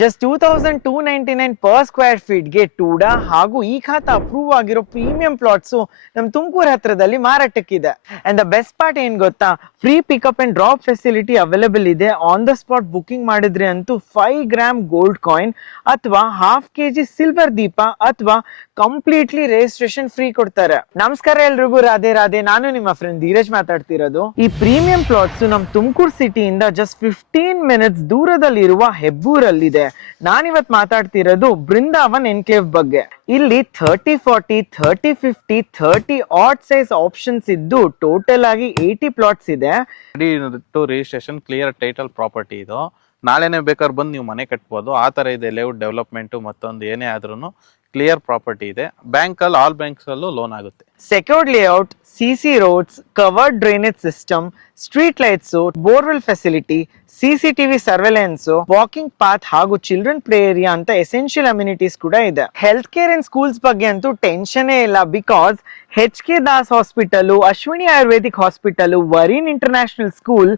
Just 2299 per square feet ಗೆ ಟೂಡಾ ಹಾಗೂ ಈ ಖಾತಾ ಅಪ್ರೂವ್ ಆಗಿರೋ ಪ್ರೀಮಿಯಂ ಪ್ಲಾಟ್ಸ್ ನಮ್ ತುಮಕೂರು ಹತ್ರದಲ್ಲಿ ಮಾರಾಟಕ್ಕಿದೆ. ಅಂಡ್ ದ ಬೆಸ್ಟ್ ಪಾರ್ಟ್ ಏನ್ ಗೊತ್ತಾ, free pickup and drop facility available ಇದೆ. ಆನ್ ದ ಸ್ಪಾಟ್ ಬುಕಿಂಗ್ ಮಾಡಿದ್ರೆ ಅಂತೂ 5 ಗ್ರಾಮ್ ಗೋಲ್ಡ್ ಕಾಯಿನ್ ಅಥವಾ ಹಾಫ್ ಕೆಜಿ ಸಿಲ್ವರ್ ದೀಪ ಅಥವಾ ಕಂಪ್ಲೀಟ್ಲಿ ರಿಜಿಸ್ಟ್ರೇಷನ್ ಫ್ರೀ ಕೊಡ್ತಾರೆ. ನಮಸ್ಕಾರ ಎಲ್ರಿಗೂ, ರಾಧೆ ರಾಧೆ. ನಾನು ನಿಮ್ಮ ಫ್ರೆಂಡ್ ಧೀರಜ್ ಮಾತಾಡ್ತಿರೋದು. ಈ ಪ್ರೀಮಿಯಂ ಪ್ಲಾಟ್ಸ್ ನಮ್ ತುಮಕೂರು ಸಿಟಿಯಿಂದ ಜಸ್ಟ್ 15 ಮಿನಿಟ್ಸ್ ದೂರದಲ್ಲಿರುವ ಹೆಬ್ಬೂರಲ್ಲಿದೆ. ನಾನಿವತ್ ಮಾತಾಡ್ತಿರೋದು ಬೃಂದಾವನ್ ಎನ್ಕ್ಲೇವ್ ಬಗ್ಗೆ. ಇಲ್ಲಿ 30-40, 30-50, 30 ಆಡ್ ಸೈಜ್ ಆಪ್ಷನ್ಸ್ ಇದ್ದು ಟೋಟಲ್ ಆಗಿ 80 ಪ್ಲಾಟ್ಸ್ ಇದೆ. ರಿಜಿಸ್ಟ್ರೇಷನ್ ಕ್ಲಿಯರ್ ಟೈಟಲ್ ಪ್ರಾಪರ್ಟಿ ಇದು. ನಾಳೆನೆ ಬೇಕಾದ್ರೆ ಬಂದು ನೀವು ಮನೆ ಕಟ್ಬೋದು. ಆ ತರ ಇದೆ ಲೇಔಟ್ ಡೆವಲಪ್ಮೆಂಟ್. ಮತ್ತೊಂದು ಏನೇ ಆದ್ರೂ ಕ್ಲಿಯರ್ ಪ್ರಾಪರ್ಟಿ ಇದೆ. ಬ್ಯಾಂಕ್ ಅಲ್ಲಿ ಆಲ್ ಬ್ಯಾಂಕ್ಸ್ ಅಲ್ಲೂ ಲೋನ್ ಆಗುತ್ತೆ. Secured layout, CC roads, covered drainage system, street lights, borewell facility, CCTV surveillance, walking path ಹಾಗೂ ಚಿಲ್ಡ್ರನ್ ಪ್ಲೇ ಏರಿಯಾ ಅಂತ ಎಸೆನ್ಷಿಯಲ್ ಅಮ್ಯುನಿಟೀಸ್ ಕೂಡ ಇದೆ. ಹೆಲ್ತ್ ಕೇರ್ ಅಂಡ್ ಸ್ಕೂಲ್ಸ್ ಬಗ್ಗೆ ಅಂತೂ ಟೆನ್ಷನ್ ಇಲ್ಲ. Because HK Das hospital, Ashwini Ayurvedic hospital, Vareen international school,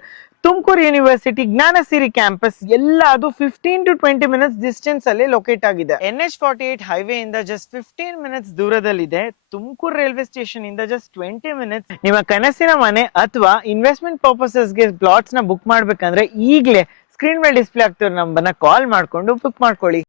Tumakuru university, Jnanasiri campus ಎಲ್ಲ ಅದು 15 to 20 minutes distance ಅಲ್ಲಿ ಲೊಕೇಟ್ ಆಗಿದೆ. NH48 ಹೈವೇ ಇಂದ ಜಸ್ಟ್ 15 ಮಿನಿಟ್ಸ್ ದೂರದಲ್ಲಿದೆ. ತುಮಕೂರು ರೈಲ್ವೆ ಸ್ಟೇಷನ್ ಇಂದ ಜಸ್ಟ್ 20 ಮಿನಿಟ್ಸ್. ನಿಮ್ಮ ಕನಸಿನ ಮನೆ ಅಥವಾ ಇನ್ವೆಸ್ಟ್ಮೆಂಟ್ ಪರ್ಪಸಸ್ ಗೆ ಪ್ಲಾಟ್ಸ್ ನ ಬುಕ್ ಮಾಡ್ಬೇಕಂದ್ರೆ ಈಗಲೇ ಸ್ಕ್ರೀನ್ ಮೇಲೆ ಡಿಸ್ಪ್ಲೇ ಆಗ್ತಿರೋ ನಂಬರ್ನ ಕಾಲ್ ಮಾಡ್ಕೊಂಡು ಬುಕ್ ಮಾಡ್ಕೊಳ್ಳಿ.